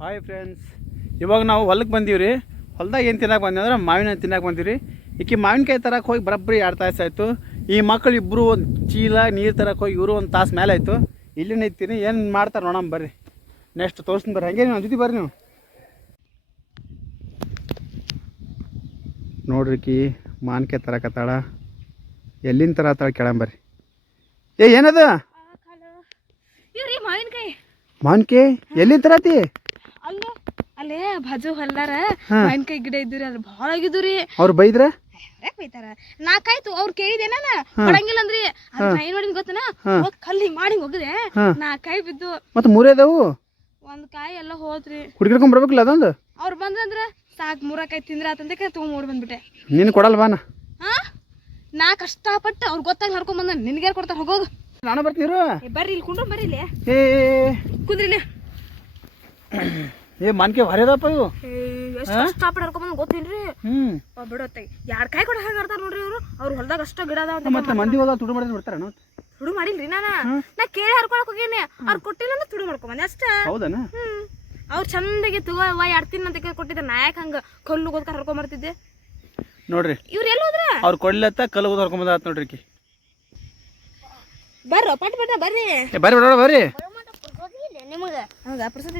Hi friends ಇವಾಗ ನಾವು ಹೊಲಕ್ಕೆ ಬಂದೀವಿ ರೀ ಹೊಲ್ದಾಗ ಏನು ತಿನ್ನಕ್ಕೆ ಬಂದೀವಿ ಅಂದ್ರೆ ಮಾವಿನ ಹಣ್ಣು ತಿನ್ನಕ್ಕೆ ಬಂದೀವಿ ರೀ ಈಕೆ ಮಾವಿನಕಾಯಿ ತರಕ್ಕೆ ಹೋಗಿ ಬರೋಬ್ಬರಿ ಎರಡು ತಾಸು ಆಯಿತು. ಈ ಮಕ್ಕಳು ಇಬ್ಬರು ಒಂದು ಚೀಲ ನೀರು ತರಕ್ಕೆ ಹೋಗಿ ಇವರು ಒಂದು ತಾಸು ಮೇಲೆ ಆಯಿತು. ಇಲ್ಲಿ ನಿಂತೀನಿ. ಏನು ಮಾಡ್ತಾರೆ ನೋಡೋಣ ಬರ್ರಿ. ನೆಕ್ಸ್ಟ್ ತೋರಿಸ್ತೀನಿ ಬರ್ರಿ. ಹಂಗೆ ನೀವು ಜೊತೆ ಬರ್ರಿ ನೀವು. ನೋಡ್ರಿ ಕಿ ಮಾನ್ಕಾಯಿ ತರಕತ್ತಾಳ ಎಲ್ಲಿಂದ ತಾಳ ಕೇಳಂಬರ್ರಿ ಏ ಏನದ? ಮಾವಿನಕಾಯಿ. ಮಾವಿನಕಾಯಿ? ಎಲ್ಲಿ ಎಲ್ಲಿಂದ ತರತಿ ಅಲ್ಲೇ ಬಾಜು ಹೊಲ್ದಾರ. ಮಾವಿನಕಾಯಿ ಗಿಡ ಇದ್ದುರಿ ಅದ್ರ ಭಾಳ ಆಗಿದ್ರಿ ಅವ್ರು ಬೈದ್ರ? ಬೈತಾರ? ನಾಕಾಯ್ತು ಅವ್ರು ಕೇಳಿದೆ ನಾನು? ಕೊಡಂಗಿಲ್ಲ ಅಂದ್ರಿ ಏನ್ ಮಾಡಿದ್ ಗೊತ್ತನ? ಕಲ್ ಕಲ್ಲ್ ಹಿಂಗ್ ಮಾಡಿ ಹೋಗಿದೆ. ನಾಕಾಯಿ ಬಿದ್ದು. ಮತ್ತೆ ಮೂರೇ ಅದಾವು? ಒಂದ್ ಕಾಯಿ ಎಲ್ಲ ಹೋದ್ರಿ. ಹುಡುಗಿರ್ಕೊಂಡ್ ಬರ್ಬೇಕಲ್ಲ ಅದೊಂದು? ಅವ್ರು ಬಂದ್ರಂದ್ರ ಸಾಕ್ ಮೂರಕಾಯಿ ತಿಂದ್ರ ಅಂತಂದ ತಗೊಂಡ್ ಓಡ್ ಬಂದ್ಬಿಟ್ಟೆ. ನೀನು ಕೊಡಲ್ವಾ ನಾ ಹಾ? ನಾ ಕಷ್ಟಪಟ್ಟು ಅವ್ರ ಗೊತ್ತಾಗ ನಡ್ಕೊಂಡ್ ಬಂದ ನಿನ್ಗೆ ಕೊಡ್ತಾರ? ಹೋಗೋದು ನಾನು ಬರ್ತೀರು ಬರ್ರಿ ಇಲ್ಲಿ ಕುಂಡ್ರು ಬರ್ರಿ ಇಲ್ಲಿ. ಏ ಕುಂದ್ರಿ ಏ ಮನ್ಕೆ ಹೊರದಪ್ಪ ಇವು. ಎಷ್ಟು ಕಷ್ಟಪಟ್ಟು ನಡ್ಕೊಂಡ್ ಬಂದ್ ಗೊತ್ತಿಲ್ರಿ? ಹ್ಞೂ ಬಿಡತ್ತೆ. ಯಾರ್ ಕಾಯಿ ಕೊಡ ಹಾಗಾಡ್ತಾರ ನೋಡ್ರಿ ಇವ್ರು. ಅವ್ರ ಹೊಲ್ದಾಗ ಅಷ್ಟ ಗಿಡ ಅದಾವ ಅಂತ ಮತ್ತೆ ಮಂದಿ ಹೋದ ತುಡು ಮಾಡಿದ್ರೆ ಬಿಡ್ತಾರ ತುಡು ಮಾಡಿಲ್ರಿ ನಾನ? ನಾ ಕೇಳಿ ಹರ್ಕೊಳಕ್ ಹೋಗೇನಿ. ಅವ್ರು ಕೊಟ್ಟಿಲ್ಲ ಅಂದ್ರೆ ತುಡು ಮಾಡ್ಕೊಂಡ್ ಬಂದೆ ಅಷ್ಟ. ಹೌದನ? ಹ್ಮ್. ಅವ್ರು ಚಂದಾಗಿ ತಗೋ ಎರಡು ತಿನ್ನ ಅಂತ ಕೊಟ್ಟಿದ್ದೆ. ನಾ ಯಾಕೆ ಹಂಗ ಕಲ್ಲು ಓದ್ಕ ಹರ್ಕೊಂಡ್ ಬರ್ತಿದ್ದೆ? ನೋಡ್ರಿ. ಇವ್ರು ಎಲ್ಲಿ ಹೋದ್ರ? ಅವ್ರು ಕೊಡ್ಲತ್ತ ಕಲ್ಲು ಹೋದ್ ಹೊರ್ಕೊಂಬಂದ ಆತ್ ನೋಡ್ರಿ ಬರ್ರಿ ಪಟ್ ಪಟ್ಟ ಬರ್ರಿ. ಬರ್ರಿ ಬರ್ರಿ. ನಿಮಗೆ? ಹೌದಾ? ಪ್ರಸಾದ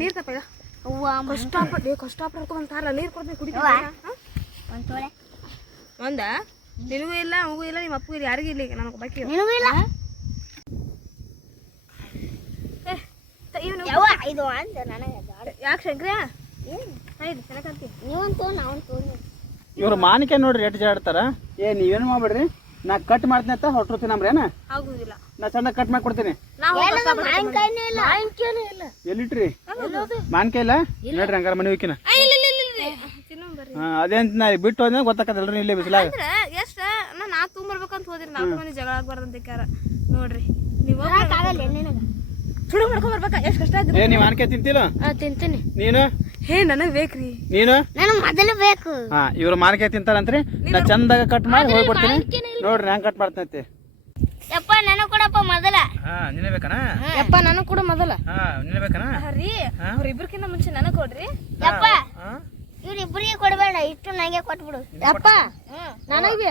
ನೀರ್ ತಪ್ಪ ಕಷ್ಟಪಟ್ಟು ಕಷ್ಟಪಟ್ಟು ಹರ್ಕೊಂಡ್ ತಾರಲ್ಲ ನೀರ್ ತೋಳೆ. ಒಂದ? ನಿನಗೂ ಇಲ್ಲ ಮಗು ಇಲ್ಲ ನಿಮ್ಮ ಅಪ್ಪಗೂ ಇಲ್ಲ ಯಾರಿಗೂ ಇಲ್ಲ ಈಗ ನನಗೆ ಬಾಕಿ ನಿನಗೂ ಇಲ್ಲ? ಇದು ಅಂತ ನನಗೆ ಯಾಕೆ ಶಂಕ್ರಿಯ? ನೀವಂತೂ ನಾವಂತೂ. ಇವ್ರು ಮಾನಿಕಾಯಿ ನೋಡ್ರಿ ಎಟ್ ಜಾಡ್ತಾರ ಏ ನೀವೇನು ಮಾಡ್ಬೇಡ್ರಿ? ನಾ ಕಟ್ ಮಾಡ್ತೀನಿ ಅಂತ ಏನ ಆಗುದಿಲ್ಲ. ನಾ ಚಂದ ಕಟ್ ಮಾಡಿ ಕೊಡ್ತೀನಿ ನಾವು ಮಾವಿನಕಾಯಿನೇ ಇಲ್ಲ ಮಾವಿನಕಾಯಿನೇ ಇಲ್ಲ. ಎಲ್ಲಿಟ್ರಿ? ಮಾನ್ಕಾಯಿ ಇಲ್ಲ? ನೋಡ್ರಿ ಹಂಗಾರ ಮನೆ ಹೋಗಿನ. ಹಾಂ ಅದೇಂತ ನಾ ಬಿಟ್ಟು ಹೋದ್ರೆ ಗೊತ್ತಾಕತ್ತಲ್ರಿ ಇಲ್ಲೇ ಬಿಸಿಲಾಗ. ಅಂದ್ರ ಎಷ್ಟ ನಾ ನಾ ತುಂಬರ್ಬೇಕಂತ ಹೋದ್ರಿ ನಾಲ್ಕು ಮಂದಿ ಜಗಳ ಆಗ್ಬಾರ್ದಂತ ಕ್ಯಾರ ನೋಡ್ರಿ ನೀವು ಸುಡು ಮಾಡ್ಕೊಂಡ್ ಬರ್ಬೇಕಾ? ಎಷ್ಟು ಕಷ್ಟ ಆದ್ರಿ. ಏ ನೀವು ಮಾನ್ಕಾಯಿ ತಿಂತಿಲ್ಲ ತಿಂತೀನಿ. ನೀನು? ಹೇ ನನಗ್ ಬೇಕ್ರಿ. ನೀನು? ನನಗೆ ಮೊದಲು ಬೇಕು. ಹಾ ಇವ್ರು ಮಾರ್ಕೆಟ್ ತಿಂತಾರಂತ್ರಿ? ನಾ ಚಂದಾಗ ಕಟ್ ಮಾಡಿ ಹೋಗ್ಬಿಡ್ತೀನಿ. ನೋಡ್ರಿ ಹೆಂಗ್ ಕಟ್ ಮಾಡ್ತೈತಿ. ಯಪ್ಪ ನನಗೆ ಕೊಡಪ್ಪ ಮೊದಲ. ಹಾ ನಿನ್ನೆ ಬೇಕನ? ಯಪ್ಪ ನನಗ್ ಕೂಡ ಮೊದಲ. ಹಾ ನಿನ್ನೆ ಬೇಕನ? ರೀ. ಅವ್ರಿಬ್ರಕಿಂತ ಮುಂಚೆ ನನಗ್ ಕೊಡ್ರಿ. ಯಪ್ಪ ಇವ್ರಿಬ್ರಿಗೆ ಕೊಡಬೇಡ ಇಷ್ಟು ನನಗೆ ಕೊಟ್ಬಿಡು. ಯಪ್ಪ ನನಗೆ.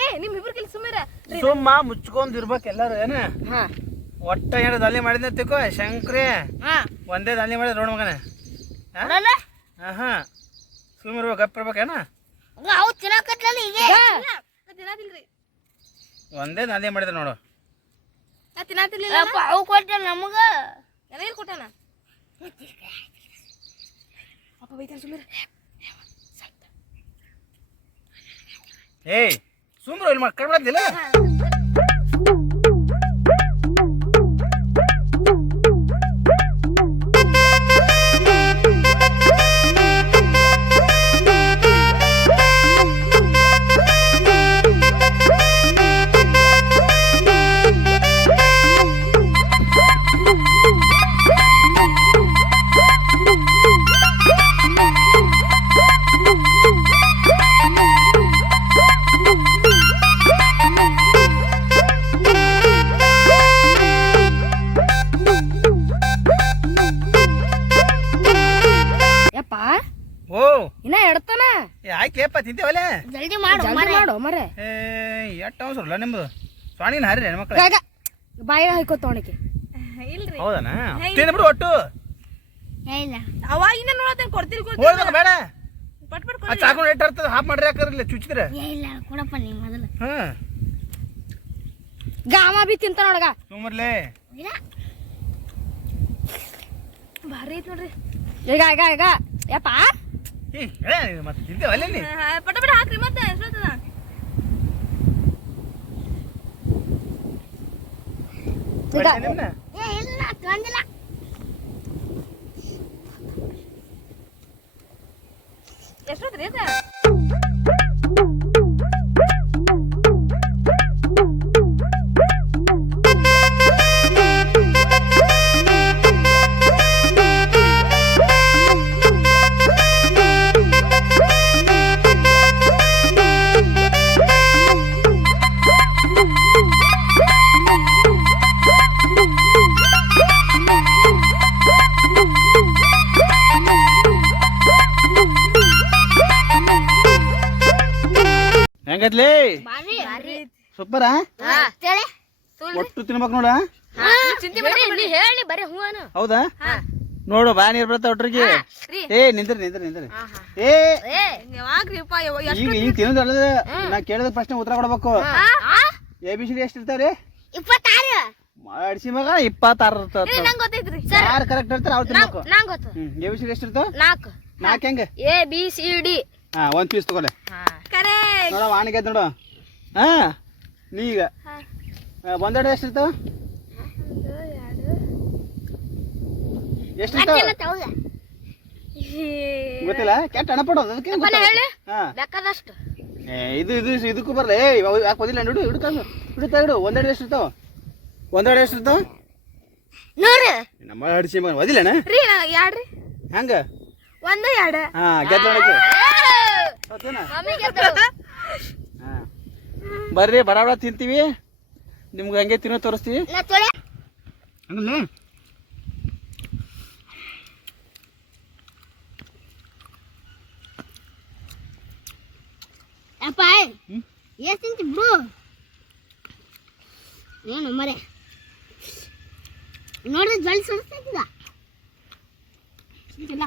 ಏ ನಿಮ್ ಇಬ್ರಕಿಲ್ಲ ಸುಮ್ಮೀರ. ಸುಮ್ಮ ಮುಚ್ಕೊಂಡ್ ಇರ್ಬೇಕು ಎಲ್ಲಾರು ಏನ? ಹಾ. ಒಟ್ಟ ಏನ ದಾಲಿ ಮಾಡಿದ್ನ ತಿಕ್ಕೋ ಶಂಕ್ರಿ. ಹಾ. ಒಂದೇ ದಾಲಿ ಮಾಡಿದ್ರೆ ನೋಡ್ ಮಗನ. ಹಾ ಹಾ ಇರ್ಬೇಕೇನ? ಅವು ತಿನ್ನಕತ್ತಲ್ಲ ಈಗ? ಒಂದೇ ದಾಲಿ ಮಾಡಿದ್ರೆ ನೋಡು. ನಾ ತಿನ್ನಾತಿರ್ಲಿಲ್ಲ ಯಪ್ಪ ಅವು ಕೊಟ್ಟ ನಮಗ? ನನಗೆ ಅಪ್ಪ ಬೈತಾನ ಏಯ್ ಸುಮ್ರು ಇಲ್ಲಿ ಮಕ್ಕಳು ಬಿಡದಿಲ್ಲ ಏ ಆಯ್ಕೆಪ್ಪ ತಿಂತೇವಲ್ಲ? ಜಲ್ದಿ ಮಾಡು ಜಲ್ದಿ ಮಾಡು ಮರೆ. ಏ ಎಷ್ಟು ಅವಸರಲ್ಲ ನಿಮ್ದು? ಸ್ವಾಣಿನ ಹಾರಿ ಹೆಣ್ಮಕ್ಳು. ಈಗ ಬಾಯಿಗೆ ಹಾಕೋ ಅವನಿಗೆ. ಇಲ್ರಿ. ಹೌದಾ ತಿಂದ್ಬಿಡು ಒಟ್ಟು. ಇಲ್ಲ. ಅವಾಗಿನ ಇನ್ನ ನೋಡತ್ತೇನೆ ಕೊಡ್ತೀರಿ ಕೊಡ್ತೀರಿ ಬೇಡ. ಪಟ್ ಪಟ್ ಕೊಡಿ ಚಾಕು ಇಟ್ಟು ಇರ್ತದೆ ಹಾಪ್ ಮಾಡ್ರಿ ಯಾಕಂದ್ರೆ ಚುಚ್ಚಿದ್ರೆ ಇಲ್ಲ ಕೊಡಪ್ಪ ನೀ ಮೊದಲು. ಹಾ. ಗಾಮ ಬಿ ತಿಂತ ನೋಡಗ ಸುಮರ್ಲೆ ಇಲ್ಲ. ಭಾರಿ ಐತ್ ನೋಡ್ರಿ. ಈಗ ಈಗ ಈಗ ಯಪ್ಪ. ಏ ಹೇಳ ಮತ್ತೆ ತಿಂತೇವಲ್ಲ ನೀ ಪಟ ಪಟ ಹಾಕ್ರಿ ಮತ್ತೆ ಎಷ್ಟೊತ್ತದ ಈಗ ಹೆಂಗತ್ಲೇ ಸೂಪರ್ ಒಟ್ಟು ತಿನ್ಬೇಕು ನೋಡ ಹೇಳಿ ಬರೀ ಹೂ. ಅನು ಹೌದಾ ನೋಡು ಬಾ ನೀರ್ ಬರ್ತಾವ ಒಟ್ರಿಗೆ. ರೀ. ಏ ನಿಂದ್ರಿ ನಿಂದ್ರಿ ನಿಂದ್ರಿ ಏ. ಈಗ ಹಿಂಗ್ ತಿನ್ನೋದಲ್ಲ ನಾ ಕೇಳಿದ ಪ್ರಶ್ನೆ ಉತ್ತರ ಕೊಡ್ಬೇಕು. ಎ ಬಿ ಸಿ ಡಿ ಎಷ್ಟು ಇರ್ತಾವ್ರಿ? ಮಾಡಿಸಿ ಮಗ ಇಪ್ಪತ್ತಾರು ಇರ್ತಾವ ನಂಗೆ ಗೊತ್ತೈತ್ರಿ. ಯಾರು ಕರೆಕ್ಟ್ ಇರ್ತಾರ ಅವ್ರು ತಿನ್ಬೇಕು. ಎ ಬಿ ಸಿ ಡಿ ಎಷ್ಟು ಇರ್ತಾವ ನಾಲ್ಕು. ನಾಲ್ಕು ಹೆಂಗ? A B C D. ಹಾ ಒಂದ್ ಪೀಸ್ ತಗೊಲೆ ಕರೆ. ನೋಡ ವಾಣಿಗೆ ನೋಡು. ಹಾ ನೀ ಈಗ. ಒಂದೆರಡು ಎಷ್ಟು ಇರ್ತಾವ ಎಷ್ಟು ಇರ್ತಾವ ಗೊತ್ತಿಲ್ಲ ಕೆಟ್ಟ ಹಣ ಪಡೋದು ಅದಕ್ಕೆ. ಹಾ. ಬೇಕಾದಷ್ಟು. ಏ, ಇದು ಇದು ಇದಕ್ಕೂ ಬರಲ್ಲ ಏ ಯಾಕೆ ಬಂದಿಲ್ಲ? ನೋಡು ಹಿಡ್ಕೊಂಡು ಹಿಡಿತಾ ಹಿಡು ಒಂದೆರಡು ಎಷ್ಟು ಇರ್ತಾವ ಒಂದೆರಡು ಎಷ್ಟು ಇರ್ತಾವ ನೂರು ನಮ್ಮ ಹಡಿಸಿ ಮಗ ಒದಿಲ್ಲಣ್ಣ ರೀ ಯಾಡ್ರಿ ಹಂಗ? ಒಂದು ಎರಡು. ಹಾ ಗೆದ್ದ ಬರ್ರಿ ಬಡ ಬಡ ತಿಂತೀವಿ. ನಿಮ್ಗೆ ಹಂಗೆ ತಿನ್ನೋ ತೋರಿಸ್ತೀವಿ. ಹಂಗಲ್ಲ ಅಪ್ಪ ಎಷ್ಟು ತಿಂತಿ ಬ್ರೋ ಏನು ಮರೆ? ನೋಡಿದ್ರೆ ಸುಡಿಸ್ತೈತಿದ ತಿಂತಿಲ್ಲ.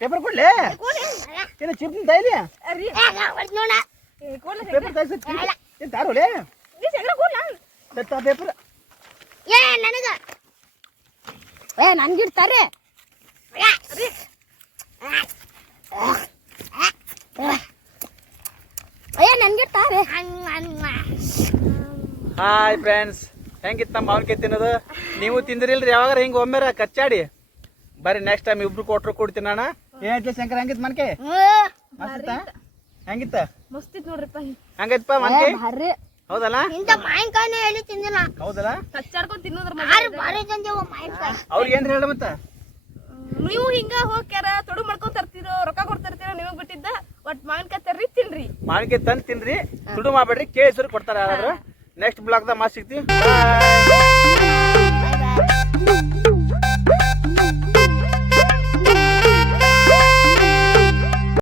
ಪೇಪರ್ ಕೊಡ್ಲಿ? ಏನು ಚಿಪ್ ಕೊಡ್ಲಿ. ಪೇಪರ್ ಏನು ತಾರೋಲೆ ಸತ್ತ ಪೇಪರ್. ಏ ನನಗ. ಏ ನನ್ಗಿಡ್ತಾರೆ ಏ. ಹಂಗ ಹಾಯ್ ಫ್ರೆಂಡ್ಸ್ ಹೆಂಗಿತ್ತ ನಮ್ಮ ಮಾವಿನಕಾಯಿ ತಿನ್ನೋದು? ನೀವು ತಿಂದಿರಿಲ್ರಿ ಯಾವಾಗ ಹಿಂಗೆ ಒಮ್ಮೆರ ಕಚ್ಚಾಡಿ? ಬರ್ರಿ ನೆಕ್ಸ್ಟ್ ಟೈಮ್ ಇಬ್ರು ಕೊಟ್ರು ಕೊಡ್ತೀನಿ ಅಣ್ಣ ಏನಾಯ್ತು ಶಂಕರ್ ಹಂಗಿತ್ ಮನ್ಕೆ? ಮಸ್ತ ಹೆಂಗಿತ್ತ? ಮಸ್ತ್ ಇತ್ತು ನೋಡ್ರಿಪ್ಪ. ಹಂಗೈತಪ್ಪ ಮನ್ಕೆ? ಹೌದಲ್ಲ? ಇಂತ ಮಾವಿನಕಾಯಿನ ಹೇಳಿ ತಿಂದಿಲ್ಲ? ಹೌದಲ್ಲ? ಕಚ್ಚಾಡ್ಕೊಂಡ್ ತಿನ್ನೋದ್ರ ಮಾರಿ ಬಾರಿ ತಂದೇವ ಮಾವಿನಕಾಯಿ? ಅವ್ರಿಗೆ ಏನ್ ಹೇಳ ಮತ್ತ? ನೀವು ಹಿಂಗ ಹೋಗ್ಯಾರ ತೊಡು ಮಾಡ್ಕೊಂಡ್ ತರ್ತೀರೋ ರೊಕ್ಕ ಕೊಡ್ತಿರ್ತೀರೋ ನಿಮಗ್ ಬಿಟ್ಟಿದ್ದ ಒಟ್ ಮಾವಿನಕಾಯಿ ತರ್ರಿ ತಿನ್ರಿ. ಮಾವಿನಕಾಯಿ ತಂದ್ ತಿನ್ರಿ ತುಡು ಮಾಡ್ಬೇಡ್ರಿ ಕೇಳಿಸ್ರು ಕೊಡ್ತಾರ ಯಾರಾದ್ರು. ನೆಕ್ಸ್ಟ್ ಬ್ಲಾಗ್ದಾಗ ಮಾಸ್ ಸಿಗ್ತೀವಿ.